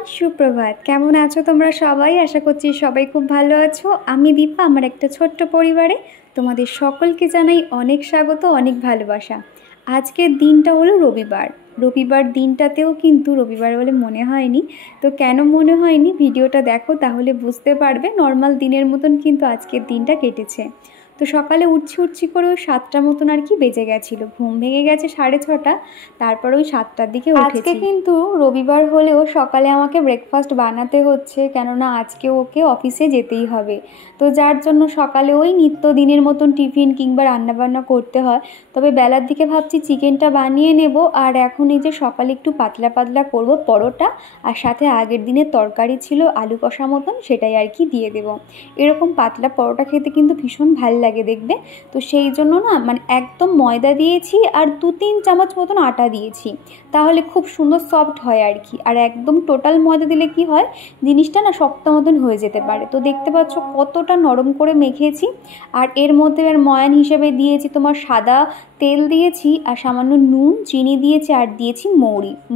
Everyone, সুপ্রভাত। কেমন আছো তোমরা সবাই? আশা করছি সবাই খুব ভালো আছো। আমি দীপা, আমার একটা ছোট্ট পরিবারে তোমাদের সকলকে জানাই অনেক স্বাগত, অনেক ভালোবাসা। আজকের দিনটা হলো রবিবার। রবিবার দিনটাতেও কিন্তু রবিবার বলে মনে হয়নি। তো কেন মনে হয়নি, ভিডিওটা দেখো তাহলে বুঝতে পারবে। নর্মাল দিনের মতন কিন্তু আজকের দিনটা কেটেছে। তো সকালে উঠছি করে ওই 7টার মতন আর কি বেজে গেছিলো। ঘুম ভেঙে গেছে 6:30, তারপর ওই 7টার দিকে উঠেছি। আজকে কিন্তু রবিবার হলেও সকালে আমাকে ব্রেকফাস্ট বানাতে হচ্ছে, কেননা আজকে ওকে অফিসে যেতেই হবে। তো যার জন্য সকালে ওই নিত্য দিনের মতন টিফিন কিংবা রান্নাবান্না করতে হয়। তবে বেলার দিকে ভাবছি চিকেনটা বানিয়ে নেব। আর এখন এই যে সকালে একটু পাতলা পাতলা করব পরোটা, আর সাথে আগের দিনের তরকারি ছিল আলু কষা মতন, সেটাই আর কি দিয়ে দেব। এরকম পাতলা পরোটা খেতে কিন্তু ভীষণ ভাল লাগে দেখবে। তো সেই জন্য না মানে একদম ময়দা দিয়েছি আর 2-3 চামচ মতন আটা দিয়েছি, তাহলে খুব সুন্দর সফট হয় আর কি। আর একদম টোটাল ময়দা দিলে কি হয়, জিনিসটা না শক্ত মতন হয়ে যেতে পারে। তো দেখতে পাচ্ছ কতটা নরম করে মেখেছি। আর এর মধ্যে আর ময়ান হিসেবে দিয়েছি তোমার সাদা তেল দিয়েছি, আর সামান্য নুন, চিনি দিয়েছি, আর দিয়েছি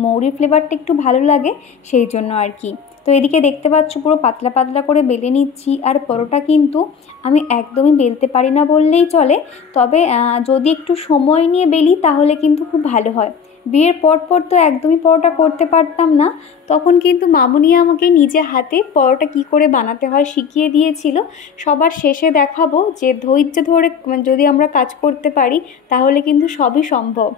মৌরির ফ্লেভারটা একটু ভালো লাগে সেই জন্য আর কি। তো এদিকে দেখতে পাচ্ছ পুরো পাতলা পাতলা করে বেলে নিচ্ছি। আর পরোটা কিন্তু আমি একদমই বেলতে পারি না বললেই চলে, তবে যদি একটু সময় নিয়ে বেলি তাহলে কিন্তু খুব ভালো হয়। বিয়ের পর তো একদমই পরোটা করতে পারতাম না, তখন কিন্তু মামুনি আমাকে নিজে হাতে পরোটা কি করে বানাতে হয় শিখিয়ে দিয়েছিল। সবার শেষে দেখাবো যে ধৈর্য ধরে যদি আমরা কাজ করতে পারি তাহলে কিন্তু সবই সম্ভব।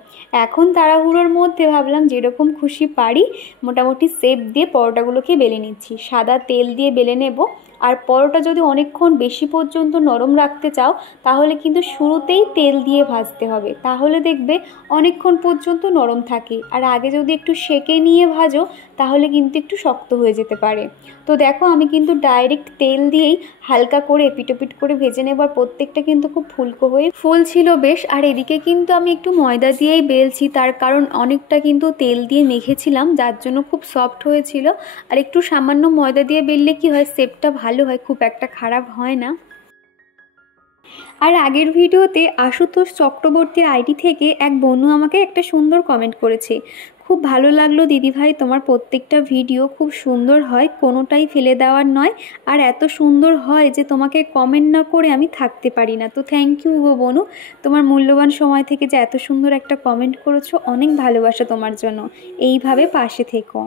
এখন তাড়াহুড়োর মধ্যে ভাবলাম যেরকম খুশি পারি মোটামুটি শেপ দিয়ে পরোটাগুলোকে বেলে নিচ্ছি। সাদা তেল দিয়ে বেলে নেব। আর পরোটা যদি অনেকক্ষণ বেশি পর্যন্ত নরম রাখতে চাও তাহলে কিন্তু শুরুতেই তেল দিয়ে ভাজতে হবে, তাহলে দেখবে অনেকক্ষণ পর্যন্ত নরম থাকে। আর আগে যদি একটু সেঁকে নিয়ে ভাজো তাহলে কিন্তু একটু শক্ত হয়ে যেতে পারে। তো দেখো আমি কিন্তু ডাইরেক্ট তেল দিয়েই হালকা করে এপিটোপিট করে ভেজে নেবার, প্রত্যেকটা কিন্তু খুব ফুলকো হয়ে ফুল ছিল বেশ। আর এদিকে কিন্তু আমি একটু ময়দা দিয়েই বেলছি, তার কারণ অনেকটা কিন্তু তেল দিয়ে মেখেছিলাম যার জন্য খুব সফট হয়েছিল। আর একটু সামান্য ময়দা দিয়ে বেললে কি হয়, শেপটা ভালো হয়, খুব একটা খারাপ হয় না। আর আগের ভিডিওতে আশুতোষ চক্রবর্তীর আইডি থেকে এক বন্ধু আমাকে একটা সুন্দর কমেন্ট করেছে, খুব ভালো লাগলো দিদিভাই, তোমার প্রত্যেকটা ভিডিও খুব সুন্দর হয়, কোনোটাই ফেলে দেওয়ার নয়, আর এত সুন্দর হয় যে তোমাকে কমেন্ট না করে আমি থাকতে পারি না। তো থ্যাংক ইউ গো বনু, তোমার মূল্যবান সময় থেকে যে এত সুন্দর একটা কমেন্ট করেছো, অনেক ভালোবাসা তোমার জন্য, এইভাবে পাশে থেকো।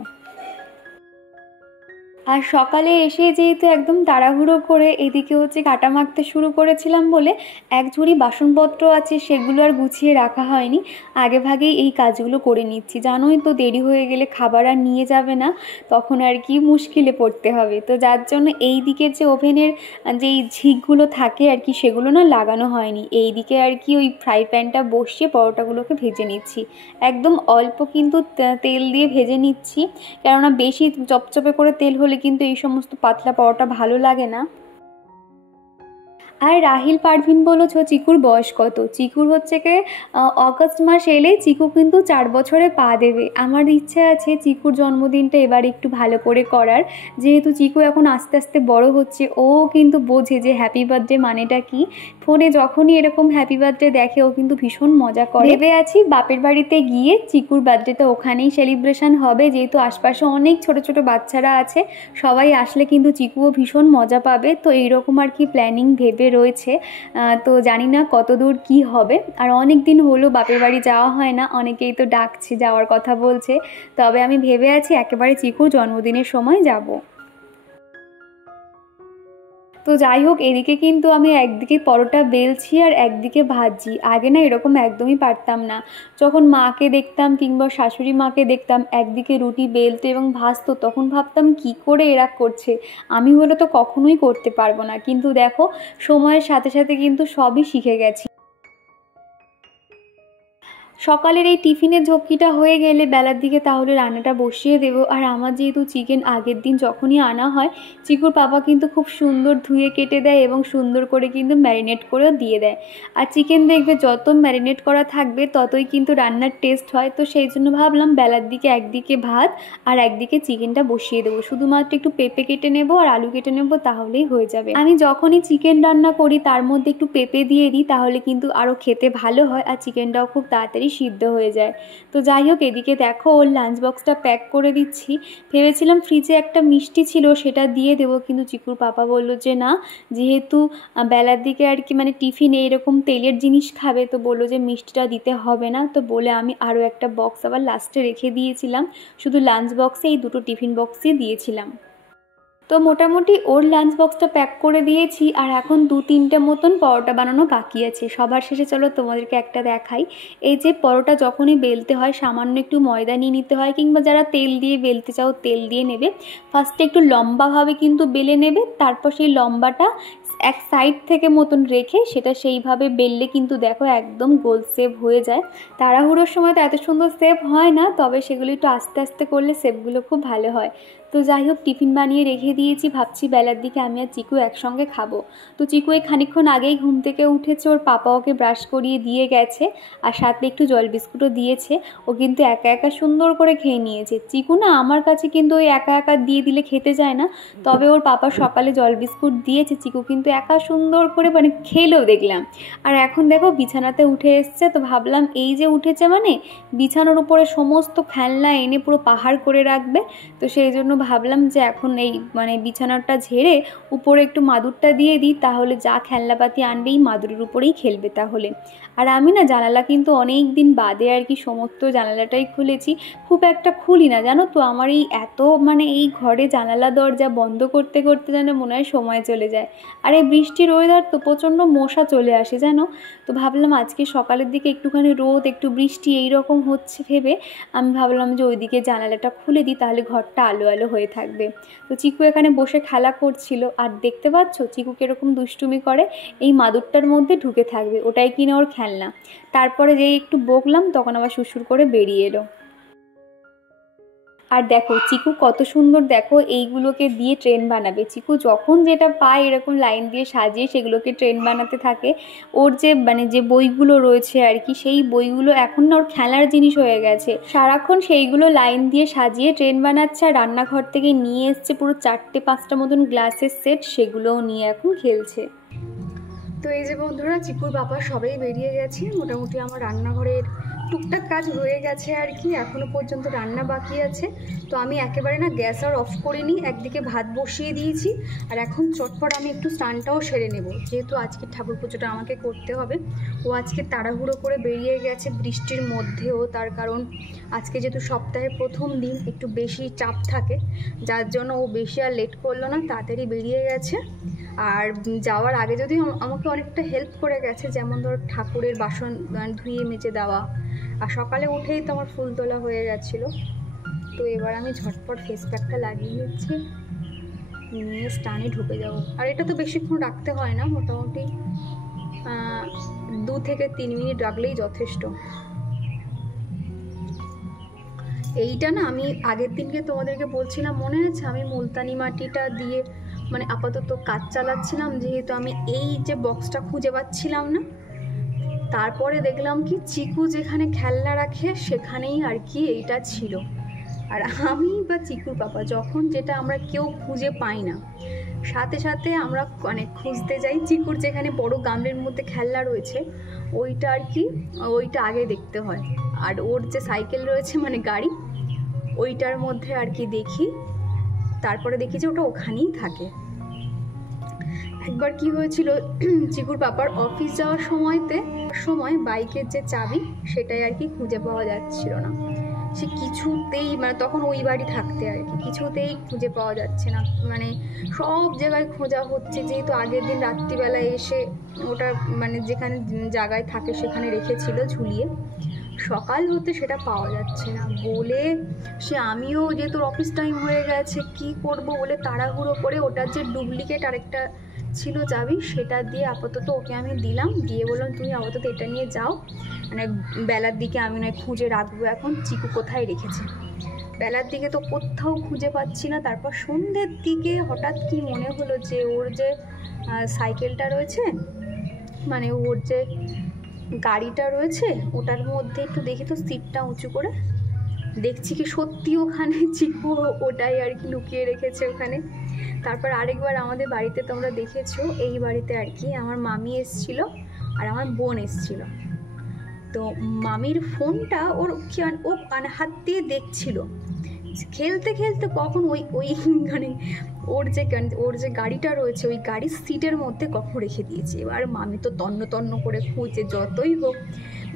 আর সকালে এসে যেহেতু একদম তাড়াহুড়ো করে এদিকে হচ্ছে কাটা মাখতে শুরু করেছিলাম বলে এক ঝুড়ি বাসনপত্র আছে, সেগুলো আর গুছিয়ে রাখা হয়নি, আগে ভাগেই এই কাজগুলো করে নিচ্ছি। জানোই তো দেরি হয়ে গেলে খাবার আর নিয়ে যাবে না, তখন আর কি মুশকিলে পড়তে হবে। তো যার জন্য এই দিকের যে ওভেনের যেই ঝিকগুলো থাকে আর কি, সেগুলো না লাগানো হয়নি। এই দিকে আর কি ওই ফ্রাই প্যানটা বসিয়ে পরোটাগুলোকে ভেজে নিচ্ছি। একদম অল্প কিন্তু তেল দিয়ে ভেজে নিচ্ছি, কেননা বেশি চপচপে করে তেল হলে কিন্তু এই সমস্ত পাতলা পরোটা ভালো লাগে না। আর রাহিল পারভিন বলেছ চিকুর বয়স কত? চিকুর হচ্ছে কি অগস্ট মাস এলেই চিকু কিন্তু 4 বছরে পা দেবে। আমার ইচ্ছে আছে চিকুর জন্মদিনটা এবার একটু ভালো করে করার, যেহেতু চিকু এখন আস্তে আস্তে বড় হচ্ছে, ও কিন্তু বোঝে যে হ্যাপি বার্থডে মানেটা কি। ফোনে যখনই এরকম হ্যাপি বার্থডে দেখে ও কিন্তু ভীষণ মজা করে। ভেবে আছি বাপের বাড়িতে গিয়ে চিকুর বার্থডেটা ওখানেই সেলিব্রেশন হবে, যেহেতু আশপাশে অনেক ছোট ছোট বাচ্চারা আছে, সবাই আসলে কিন্তু চিকুও ভীষণ মজা পাবে। তো এইরকম আর কি প্ল্যানিং ভেবে রয়েছে। তো জানি না কত দূর কী হবে। আর অনেক দিন হলো বাপের বাড়ি যাওয়া হয় না, অনেকেই তো ডাকছে, যাওয়ার কথা বলছে, তবে আমি ভেবে আছি একেবারে চিকুর জন্মদিনের সময় যাব। তো যাই হোক, এদিকে কিন্তু আমি একদিকে পরোটা বেলছি আর একদিকে ভাজছি। আগে না এরকম একদমই পারতাম না, যখন মাকে দেখতাম কিংবা শাশুড়ি মাকে দেখতাম একদিকে রুটি বেলতে এবং ভাজতো, তখন ভাবতাম কি করে এরা করছে, আমি হলে তো কখনোই করতে পারবো না। কিন্তু দেখো সময়ের সাথে সাথে কিন্তু সবই শিখে গেছি। সকালের এই টিফিনের ঝক্কিটা হয়ে গেলে বেলার দিকে তাহলে রান্নাটা বসিয়ে দেব। আর আমার যেহেতু চিকেন আগের দিন যখনই আনা হয়, চিকুর পাপা কিন্তু খুব সুন্দর ধুয়ে কেটে দেয় এবং সুন্দর করে কিন্তু ম্যারিনেট করেও দিয়ে দেয়। আর চিকেন দেখবে যত ম্যারিনেট করা থাকবে ততই কিন্তু রান্নার টেস্ট হয়। তো সেই জন্য ভাবলাম বেলার দিকে একদিকে ভাত আর একদিকে চিকেনটা বসিয়ে দেবো, শুধুমাত্র একটু পেঁপে কেটে নেবো আর আলু কেটে নেবো, তাহলেই হয়ে যাবে। আমি যখনই চিকেন রান্না করি তার মধ্যে একটু পেঁপে দিয়ে দিই, তাহলে কিন্তু আরও খেতে ভালো হয় আর চিকেনটাও খুব তাড়াতাড়ি তাড়াতাড়ি সিদ্ধ হয়ে যায়। তো যাই হোক, এদিকে দেখো ওর লাঞ্চ বক্সটা প্যাক করে দিচ্ছি। ভেবেছিলাম ফ্রিজে একটা মিষ্টি ছিল সেটা দিয়ে দেবো, কিন্তু চিকুর পাপা বললো যে না, যেহেতু বেলার দিকে আর কি মানে টিফিনে এরকম তেলের জিনিস খাবে, তো বললো যে মিষ্টিটা দিতে হবে না। তো বলে আমি আরও একটা বক্স আবার লাস্টে রেখে দিয়েছিলাম, শুধু লাঞ্চ বক্সে এই দুটো টিফিন বক্সই দিয়েছিলাম। তো মোটামুটি ওর লাঞ্চ বক্সটা প্যাক করে দিয়েছি, আর এখন 2-3টে মতন পরোটা বানানো বাকি আছে। সবার শেষে চলো তোমাদেরকে একটা দেখাই। এই যে পরোটা যখনই বেলতে হয় সামান্য একটু ময়দা নিয়ে নিতে হয়, কিংবা যারা তেল দিয়ে বেলতে চাও তেল দিয়ে নেবে। ফার্স্টে একটু লম্বাভাবে কিন্তু বেলে নেবে, তারপর সেই লম্বাটা এক সাইড থেকে মতন রেখে সেটা সেইভাবে বেললে কিন্তু দেখো একদম গোল শেপ হয়ে যায়। তাড়াহুড়োর সময় তো এত সুন্দর শেপ হয় না, তবে সেগুলো একটু আস্তে আস্তে করলে শেপগুলো খুব ভালো হয়। তো যাই হোক, টিফিন বানিয়ে রেখে দিয়েছি, ভাবছি বেলার দিকে আমি আর চিকু একসঙ্গে খাবো। তো চিকু এই খানিকক্ষণ আগেই ঘুম থেকে উঠেছে, ওর পাপা ওকে ব্রাশ করিয়ে দিয়ে গেছে, আর সাথে একটু জল বিস্কুটও দিয়েছে। ও কিন্তু একা একা সুন্দর করে খেয়ে নিয়েছে। চিকু না আমার কাছে কিন্তু ওই একা একা দিয়ে দিলে খেতে যায় না, তবে ওর পাপা সকালে জল বিস্কুট দিয়েছে, চিকু কিন্তু একা সুন্দর করে মানে খেলেও দেখলাম। আর এখন দেখো বিছানাতে উঠে এসছে, তো ভাবলাম এই যে উঠেছে মানে বিছানার উপরে সমস্ত খেলনা এনে পুরো পাহাড় করে রাখবে। তো সেই জন্য ভাবলাম যে এখন এই মানে বিছানাটা ঝেড়ে উপরে একটু মাদুরটা দিয়ে দিই, তাহলে যা খেলনাপাতি আনবে এই মাদুরের উপরেই খেলবে তাহলে। আর আমি না জানালা কিন্তু অনেক দিন বাদে আর কি সমস্ত জানালাটাই খুলেছি, খুব একটা খুলি না জানো তো। আমার এই এত মানে এই ঘরে জানালা দরজা বন্ধ করতে করতে যেন মনে হয় সময় চলে যায়। আর এই বৃষ্টির ওয়েদার তো প্রচণ্ড মশা চলে আসে জানো। তো ভাবলাম আজকে সকালের দিকে একটুখানি রোদ একটু বৃষ্টি এই রকম হচ্ছে ভেবে আমি ভাবলাম যে ওইদিকে জানালাটা খুলে দিই, তাহলে ঘরটা আলো আলো হয়ে থাকবে। তো চিকু এখানে বসে খেলা করছিল, আর দেখতে পাচ্ছ চিকু কিরকম দুষ্টুমি করে, এই মাদুরটার মধ্যে ঢুকে থাকবে, ওটাই কিনা ওর খেলনা। তারপরে যেই একটু বকলাম তখন আবার সুরসুর করে বেরিয়ে এলো। আর দেখো চিকু কত সুন্দর, দেখো এইগুলোকে দিয়ে ট্রেন বানাবে। চিকু যখন যেটা পায় এরকম লাইন দিয়ে সাজিয়ে সেগুলোকে ট্রেন বানাতে থাকে। ওর যে মানে যে বইগুলো রয়েছে আর কি, সেই বইগুলো এখন না ওর খেলার জিনিস হয়ে গেছে, সারাক্ষণ সেইগুলো লাইন দিয়ে সাজিয়ে ট্রেন বানাচ্ছে। আর রান্নাঘর থেকে নিয়ে এসছে পুরো 4-5টা মতন গ্লাসের সেট, সেগুলোও নিয়ে এখন খেলছে। তো এই যে বন্ধুরা, চিকুর বাবা সবাই বেরিয়ে গেছে, মোটামুটি আমার রান্নাঘরের টুকটাক কাজ হয়ে গেছে আর কি, এখনও পর্যন্ত রান্না বাকি আছে। তো আমি একেবারে না গ্যাস আর অফ করিনি, একদিকে ভাত বসিয়ে দিয়েছি, আর এখন চটপট আমি একটু স্নানটাও সেরে নেব, যেহেতু আজকে ঠাকুর পুজোটা আমাকে করতে হবে। ও আজকে তাড়াহুড়ো করে বেরিয়ে গেছে বৃষ্টির মধ্যেও, তার কারণ আজকে যেহেতু সপ্তাহের প্রথম দিন একটু বেশি চাপ থাকে, যার জন্য ও বেশি আর লেট করলো না, তাড়াতাড়ি বেরিয়ে গেছে। আর যাওয়ার আগে যদিও আমাকে অনেকটা হেল্প করে গেছে, যেমন ধর ঠাকুরের বাসন ধুয়ে মেজে দেওয়া, আর সকালে উঠেই তো আমার ফুল তোলা হয়ে গেছিলো। তো এবার আমি ঝটপট ফেস প্যাকটা লাগিয়ে নিচ্ছি, নিয়ে স্নানে ঢুকে যাব। আর এটা তো বেশিক্ষণ রাখতে হয় না, মোটামুটি 2 থেকে 3 মিনিট রাখলেই যথেষ্ট। এইটা না আমি আগের দিনকে তোমাদেরকে বলছিলাম মনে আছে, আমি মুলতানি মাটিটা দিয়ে মানে আপাতত কাজ চালাচ্ছিলাম, যেহেতু আমি এই যে বক্সটা খুঁজে পাচ্ছিলাম না। তারপরে দেখলাম কি চিকু যেখানে খেলনা রাখে সেখানেই আর কি এইটা ছিল। আর আমি বা চিকুর পাপা যখন যেটা আমরা কেউ খুঁজে পাই না, সাথে সাথে আমরা মানে খুঁজতে যাই চিকুর যেখানে বড় গামলির মধ্যে খেলনা রয়েছে ওইটা আর কি, ওইটা আগে দেখতে হয়। আর ওর যে সাইকেল রয়েছে মানে গাড়ি, ওইটার মধ্যে আর কি দেখি, তারপরে দেখি যে ওটা ওখানেই থাকে। একবার কি হয়েছিল, চিকুর পাপার অফিস যাওয়ার সময় বাইকের যে চাবি সেটাই আর কি খুঁজে পাওয়া যাচ্ছিল না। সে কিছুতেই মানে তখন ওই বাড়ি থাকতে আর কি কিছুতেই খুঁজে পাওয়া যাচ্ছে না, মানে সব জায়গায় খোঁজা হচ্ছে, যেহেতু আগের দিন রাত্রিবেলায় এসে ওটা মানে যেখানে জায়গায় থাকে সেখানে রেখেছিল ঝুলিয়ে, সকাল হতে সেটা পাওয়া যাচ্ছে না বলে সে আমিও যেহেতু অফিস টাইম হয়ে গেছে কি করব বলে তাড়াহুড়ো করে ওটার যে ডুপ্লিকেট আরেকটা ছিল চাবি সেটা দিয়ে আপাতত ওকে আমি দিলাম, দিয়ে বললাম তুমি আপাতত এটা নিয়ে যাও, মানে বেলার দিকে আমি নয় খুঁজে রাখবো এখন চিকু কোথায় রেখেছে। বেলার দিকে তো কোথাও খুঁজে পাচ্ছি না, তারপর সন্ধ্যের দিকে হঠাৎ কি মনে হলো যে ওর যে সাইকেলটা রয়েছে মানে ওর যে গাড়িটা রয়েছে ওটার মধ্যে একটু দেখি তো সিটটা উঁচু করে দেখছি কি সত্যি ওখানে চিকু ওটাই আর কি লুকিয়ে রেখেছে ওখানে। তারপর আরেকবার আমাদের বাড়িতে তোমরা দেখেছো, এই বাড়িতে আর কি আমার মামি এসেছিলো আর আমার বোন এসেছিলো। তো মামির ফোনটা ওর ও হাত দিয়ে দেখছিল, খেলতে খেলতে কখন ওই মানে ওর যে গাড়িটা রয়েছে ওই গাড়ির সিটের মধ্যে কখন রেখে দিয়েছে। এবার মামি তো তন্ন তন্ন করে খুঁজে, যতই হোক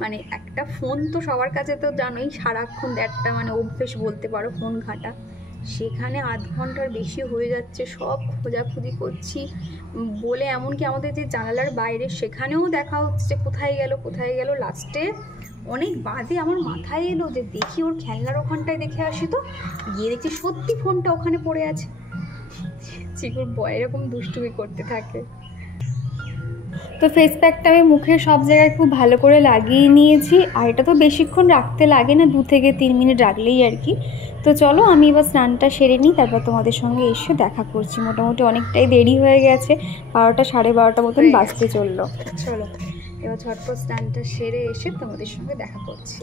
মানে একটা ফোন তো সবার কাছে তো জানোই সারাক্ষণ একটা মানে অভ্যেস বলতে পারো ফোন ঘাঁটা, সেখানে আধ ঘন্টার বেশি হয়ে যাচ্ছে, সব খোঁজাখুঁজি করছি বলে এমনকি আমাদের যে জানালার বাইরে সেখানেও দেখা হচ্ছে যে কোথায় গেল। লাস্টে অনেক বাদে আমার মাথায় এলো যে দেখি ওর খেলনার ওখানটায় দেখে আসি, তো গিয়ে দেখছি সত্যি ফোনটা ওখানে পড়ে আছে। চিকুর বয় এরকম দুষ্টুমি করতে থাকে। তো ফেস প্যাকটা আমি মুখে সব জায়গায় খুব ভালো করে লাগিয়ে নিয়েছি, আর এটা তো বেশিক্ষণ রাখতে লাগে না, 2 থেকে 3 মিনিট রাখলেই আর কি। তো চলো আমি এবার স্নানটা সেরে নিই, তারপর তোমাদের সঙ্গে এসে দেখা করছি। মোটামুটি অনেকটাই দেরি হয়ে গেছে, 12টা 12:30 মতন বাজতে চললো। চলো এবার ঝটপট স্নানটা সেরে এসে তোমাদের সঙ্গে দেখা করছি।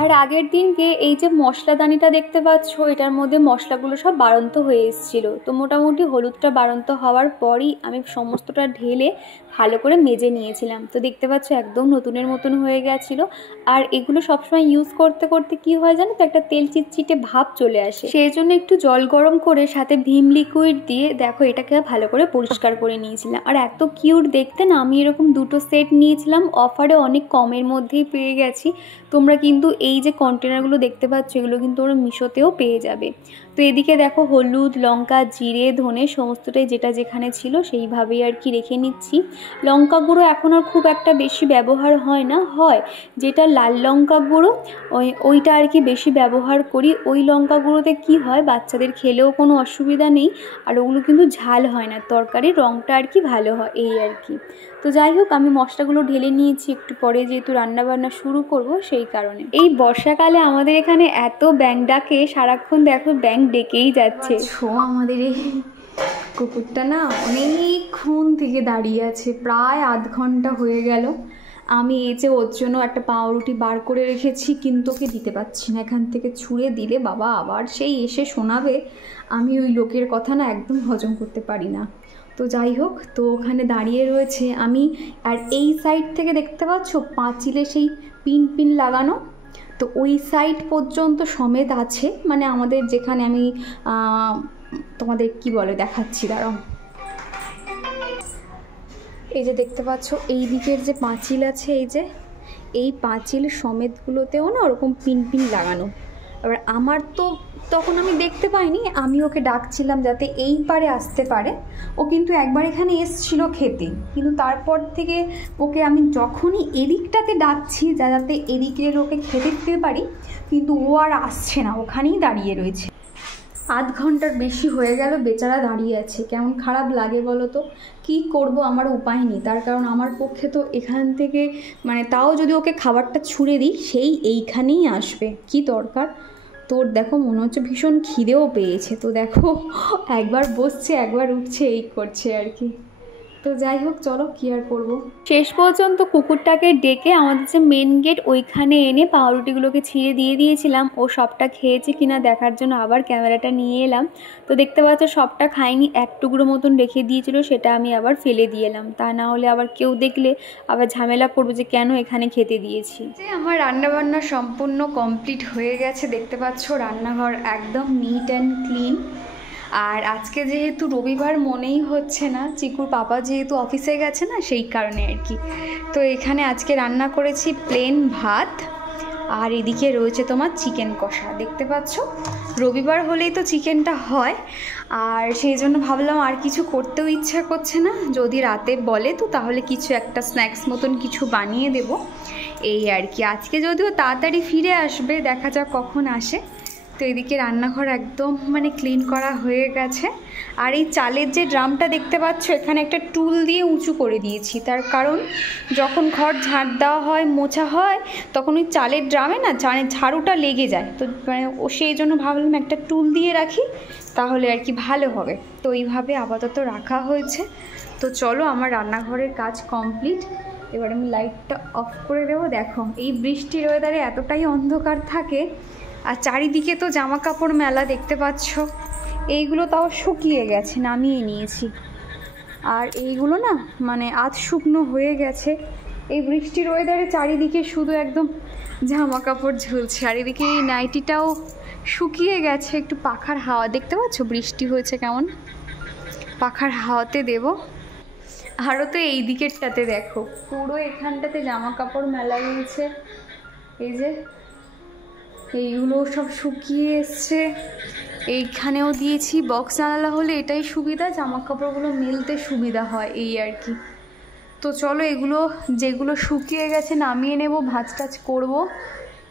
আর আগের দিনকে এই যে মশলাদানিটা দেখতে পাচ্ছ, এটার মধ্যে মশলাগুলো সব বাড়ন্ত হয়ে এসেছিলো। তো মোটামুটি হলুদটা বাড়ন্ত হওয়ার পরই আমি সমস্তটা ঢেলে ভালো করে মেজে নিয়েছিলাম। তো দেখতে পাচ্ছ একদম নতুনের মতন হয়ে গেছিলো। আর এগুলো সবসময় ইউজ করতে করতে কি হয় জানো তো, একটা তেল চিটচিটে ভাব চলে আসে, সেই জন্য একটু জল গরম করে সাথে ভিম লিকুইড দিয়ে দেখো এটাকে ভালো করে পরিষ্কার করে নিয়েছিলাম। আর এত কিউট দেখতে না, আমি এরকম 2টো সেট নিয়েছিলাম, অফারে অনেক কমের মধ্যেই পেয়ে গেছি। তোমরা কিন্তু এই যে কন্টেনারগুলো দেখতে পাচ্ছ এগুলো কিন্তু তোমরা মিশোতেও পেয়ে যাবে। তো এদিকে দেখো হলুদ, লঙ্কা, জিরে, ধনে সমস্তটাই যেটা যেখানে ছিল সেইভাবেই আর কি রেখে নিচ্ছি। লঙ্কা গুঁড়ো এখন আর খুব একটা বেশি ব্যবহার হয় না, হয় যেটা লাল লঙ্কা গুঁড়ো ওইটা আর কি বেশি ব্যবহার করি। ওই লঙ্কা গুঁড়োতে কী হয়, বাচ্চাদের খেলেও কোনো অসুবিধা নেই, আর ওগুলো কিন্তু ঝাল হয় না, তরকারির রঙটা আর কি ভালো হয় এই আর কি। তো যাই হোক আমি মশলাগুলো ঢেলে নিয়েছি, একটু পরে যেহেতু রান্নাবান্না শুরু করব সেই কারণে। এই বর্ষাকালে আমাদের এখানে এত ব্যাঙ ডাকে, সারাক্ষণ দেখো ব্যাঙ ডেকেই যাচ্ছে। আমাদের এই কুকুরটা না অনেকক্ষণ থেকে দাঁড়িয়ে আছে, প্রায় আধ ঘন্টা হয়ে গেল। আমি এই যে ওর জন্য একটা পাউরুটি বার করে রেখেছি, কিন্তু ওকে দিতে পারছি না, এখান থেকে ছুঁড়ে দিলে বাবা আবার সেই এসে শোনাবে। আমি ওই লোকের কথা না একদম হজম করতে পারি না। তো যাই হোক, তো ওখানে দাঁড়িয়ে রয়েছে আমি। আর এই সাইড থেকে দেখতে পাচ্ছ পাঁচিলে সেই পিন লাগানো, তো ওই সাইড পর্যন্ত সমেত আছে, মানে আমাদের যেখানে আমি তোমাদের কি বলে দেখাচ্ছি, দাঁড়াও। এই যে দেখতে পাচ্ছ এই দিকের যে পাঁচিল আছে, এই পাঁচিল সমেতগুলোতেও না ওরকম পিন লাগানো। এবার আমার তো তখন আমি দেখতে পাইনি, আমি ওকে ডাকছিলাম যাতে এই পারে আসতে পারে। ও কিন্তু একবার এখানে এসছিল খেতে, কিন্তু তারপর থেকে ওকে আমি যখনই এদিকটাতে ডাকছি যাতে এদিকের ওকে খেতে দিতে পারি, কিন্তু ও আর আসছে না, ওখানেই দাঁড়িয়ে রয়েছে। আধ ঘন্টার বেশি হয়ে গেল বেচারা দাঁড়িয়ে আছে, কেমন খারাপ লাগে বলো তো। কী করব, আমার উপায় নেই, তার কারণ আমার পক্ষে তো এখান থেকে মানে তাও যদি ওকে খাবারটা ছুঁড়ে দিই সেই এইখানেই আসবে, কি দরকার। তোর দেখো মনে হচ্ছে ভীষণ খিদেও পেয়েছে, তো দেখো একবার বসছে একবার উঠছে এই করছে আর কি। তো যাই হোক চলো কি আর করবো, শেষ পর্যন্ত কুকুরটাকে ডেকে আমাদের যে মেন গেট ওইখানে এনে পাউরুটিগুলোকে ছিঁড়ে দিয়ে দিয়েছিলাম। ও সবটা খেয়েছে কিনা দেখার জন্য আবার ক্যামেরাটা নিয়ে এলাম। তো দেখতে পাচ্ছ সবটা খাইনি, এক টুকরো মতন রেখে দিয়েছিল, সেটা আমি আবার ফেলে দিয়ে এলাম, তা না হলে আবার কেউ দেখলে আবার ঝামেলা করবে যে কেন এখানে খেতে দিয়েছি। যে আমার রান্নাবান্না সম্পূর্ণ কমপ্লিট হয়ে গেছে, দেখতে পাচ্ছ রান্নাঘর একদম নিট অ্যান্ড ক্লিন। আর আজকে যেহেতু রবিবার মনেই হচ্ছে না, চিকুর পাপা যেহেতু অফিসে গেছে না সেই কারণে আর কি। তো এখানে আজকে রান্না করেছি প্লেন ভাত, আর এদিকে রয়েছে তোমার চিকেন কষা। দেখতে পাচ্ছ রবিবার হলেই তো চিকেনটা হয়, আর সেই জন্য ভাবলাম আর কিছু করতেও ইচ্ছা করছে না, যদি রাতে বলে তো তাহলে কিছু একটা স্ন্যাক্স মতন কিছু বানিয়ে দেব এই আর কি। আজকে যদিও তাড়াতাড়ি ফিরে আসবে, দেখা যাক কখন আসে। তো এদিকে রান্নাঘর একদম মানে ক্লিন করা হয়ে গেছে। আর এই চালের যে ড্রামটা দেখতে পাচ্ছ এখানে একটা টুল দিয়ে উঁচু করে দিয়েছি, তার কারণ যখন ঘর ঝাড় দেওয়া হয় মোছা হয় তখন ওই চালের ড্রামে না ঝাড়ুটা লেগে যায়, তো মানে ও সেই জন্য ভাবলাম একটা টুল দিয়ে রাখি তাহলে আর কি ভালো হবে। তো এইভাবে আপাতত রাখা হয়েছে। তো চলো আমার রান্নাঘরের কাজ কমপ্লিট, এবার আমি লাইটটা অফ করে দেবো। দেখো এই বৃষ্টির ওয়েদারে এতটাই অন্ধকার থাকে, আর চারিদিকে তো জামা কাপড় মেলা দেখতে পাচ্ছ, এইগুলো তাও শুকিয়ে গেছে, নামিয়ে নিয়েছি। আর এইগুলো না মানে আধ শুকনো হয়ে গেছে, এই বৃষ্টির ওয়েদারে চারিদিকে শুধু একদম জামা কাপড় ঝুলছে, আর এদিকে এই নাইটিটাও শুকিয়ে গেছে। একটু পাখার হাওয়া, দেখতে পাচ্ছ বৃষ্টি হয়েছে কেমন, পাখার হাওয়াতে দেব। আরও তো এই দিকেরটাতে দেখো, পুরো এখানটাতে জামা কাপড় মেলা রয়েছে। এই যে এইগুলো সব শুকিয়ে এসছে, এইখানেও দিয়েছি। বক্স জানালা হলে এটাই সুবিধা, জামা কাপড়গুলো মেলতে সুবিধা হয় এই আর কি। তো চলো এগুলো যেগুলো শুকিয়ে গেছে নামিয়ে নেব, ভাজ টাজ করবো,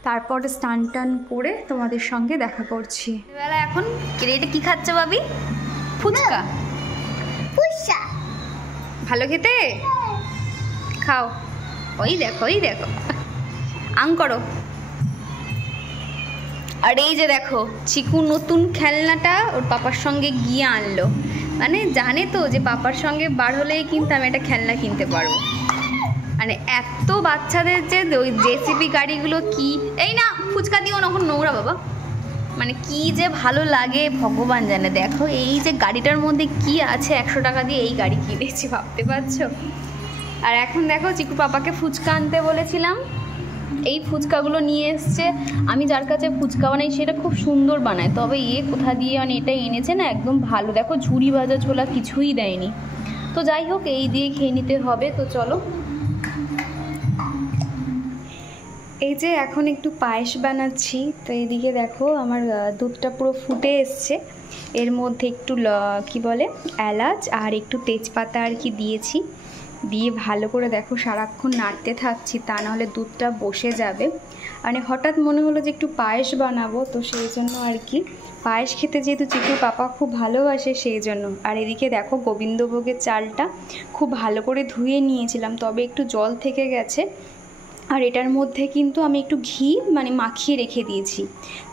তারপরে স্নান টান করে তোমাদের সঙ্গে দেখা করছি। বেলা এখন এটা কি খাচ্ছে ভাবি? ফুচকা। ফুচকা ভালো খেতে, খাও। ওই দেখো ওই দেখো, আং করো। আর এই যে দেখো চিকু নতুন খেলনাটা ওর পাপার সঙ্গে গিয়ে আনলো, মানে জানে তো যে পাপার সঙ্গে বার হলেই কিন্তু আমি একটা খেলনা কিনতে পারবো। মানে এত বাচ্চাদের যে ওই জেসিবি গাড়িগুলো কি, এই না ফুচকা দিও না, নোংরা বাবা, মানে কি যে ভালো লাগে ভগবান জানে। দেখো এই যে গাড়িটার মধ্যে কি আছে, 100 টাকা দিয়ে এই গাড়ি কিনেছি, ভাবতে পারছো। আর এখন দেখো চিকু পাপাকে ফুচকা আনতে বলেছিলাম, এই ফুচকাগুলো নিয়ে এসছে। আমি যার কাছে ফুচকা বানাই সেটা খুব সুন্দর বানায়, তবে কোথা দিয়ে মানে এটা এনেছে না একদম ভালো, দেখো ঝুড়ি ভাজা ছোলা কিছুই দেয়নি। তো যাই হোক এই দিয়ে খেয়ে নিতে হবে। তো চলো, এই যে এখন একটু পায়েস বানাচ্ছি। তো এইদিকে দেখো আমার দুধটা পুরো ফুটে এসছে, এর মধ্যে একটু কি বলে এলাচ আর একটু তেজপাতা আর কি দিয়েছি, দিয়ে ভালো করে দেখো সারাক্ষণ নাড়তে থাকছি, তা নাহলে দুধটা বসে যাবে। মানে হঠাৎ মনে হলো যে একটু পায়েস বানাবো, তো সেই জন্য আর কি পায়েস খেতে যেহেতু চিকুর পাপা খুব ভালোবাসে সেই জন্য। আর এদিকে দেখো গোবিন্দভোগের চালটা খুব ভালো করে ধুয়ে নিয়েছিলাম, তবে একটু জল থেকে গেছে। আর এটার মধ্যে কিন্তু আমি একটু ঘি মানে মাখিয়ে রেখে দিয়েছি,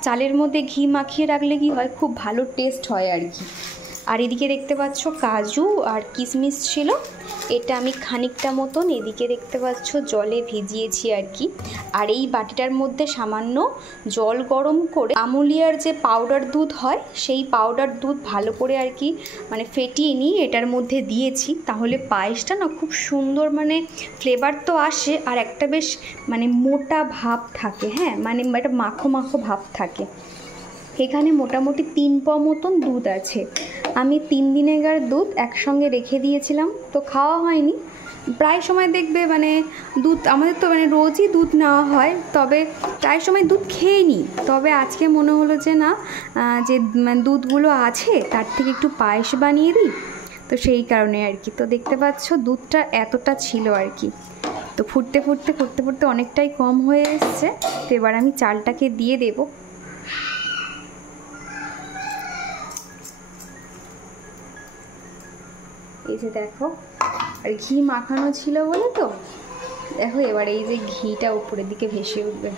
চালের মধ্যে ঘি মাখিয়ে রাখলে কি হয় খুব ভালো টেস্ট হয় আর কি। আর এদিকে দেখতে পাচ্ছ কাজু আর কিশমিশ ছিল, এটা আমি খানিকটা মতন এদিকে দেখতে পাচ্ছ জলে ভিজিয়েছি আর কি। আর এই বাটিটার মধ্যে সামান্য জল গরম করে আমুলিয়ার যে পাউডার দুধ হয় সেই পাউডার দুধ ভালো করে আর কি মানে ফেটিয়ে নিয়ে এটার মধ্যে দিয়েছি, তাহলে পায়েসটা না খুব সুন্দর মানে ফ্লেভার তো আসে, আর একটা বেশ মানে মোটা ভাব থাকে, হ্যাঁ মানে একটা মাখো মাখো ভাব থাকে। এখানে মোটামুটি 3 প মতন দুধ আছে, আমি 3 দিনেগার দুধ একসঙ্গে রেখে দিয়েছিলাম, তো খাওয়া হয়নি। প্রায় সময় দেখবে মানে দুধ আমাদের তো মানে রোজই দুধ নেওয়া হয়, তবে প্রায় সময় দুধ খেয়ে নিই, তবে আজকে মনে হলো যে না যে দুধগুলো আছে তার থেকে একটু পায়েস বানিয়ে দিই, তো সেই কারণে আর কি। তো দেখতে পাচ্ছ দুধটা এতটা ছিল আর কি, তো ফুটতে ফুটতে ফুটতে ফুটতে অনেকটাই কম হয়ে এসছে। তো এবার আমি চালটাকে দিয়ে দেবো। এই যে দেখো, আর ঘি মাখানো ছিল বলে তো দেখো এবার এই যে ঘিটা উপরের দিকে ভেসে উঠবে।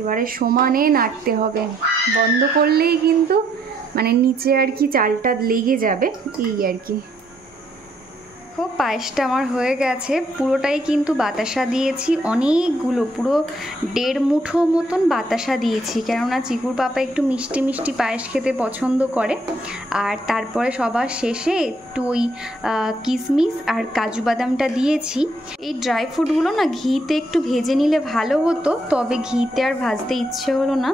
এবারে সমানে নাড়তে হবে, বন্ধ করলেই কিন্তু মানে নিচে আর কি চালটা লেগে যাবে এই আর কি। পায়েসটা আমার হয়ে গেছে, পুরোটাই কিন্তু বাতাসা দিয়েছি, অনেকগুলো পুরো 1.5 মুঠো মতন বাতাসা দিয়েছি, কেননা চিকুর পাপা একটু মিষ্টি মিষ্টি পায়েস খেতে পছন্দ করে। আর তারপরে সবার শেষে একটু ওই কিশমিশ আর কাজু বাদামটা দিয়েছি। এই ড্রাই ফ্রুটগুলো না ঘিতে একটু ভেজে নিলে ভালো হতো, তবে ঘিতে আর ভাজতে ইচ্ছে হলো না,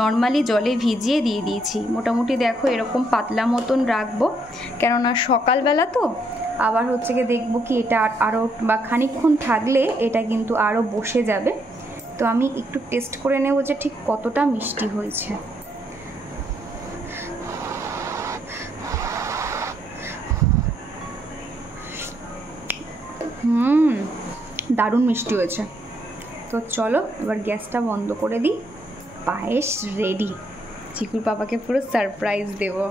নর্মালি জলে ভিজিয়ে দিয়ে দিয়েছি। মোটামুটি দেখো এরকম পাতলা মতন রাখবো, কেননা সকালবেলা তো আবার হচ্ছে গিয়ে দেখবো কি এটা আরও বা খানিকক্ষণ থাকলে এটা কিন্তু আরও বসে যাবে। তো আমি একটু টেস্ট করে নেব যে ঠিক কতটা মিষ্টি হয়েছে। দারুণ মিষ্টি হয়েছে। তো চলো এবার গ্যাসটা বন্ধ করে দিই, পায়েস রেডি, চিকুর পাপাকে পুরো সারপ্রাইজ দেবো।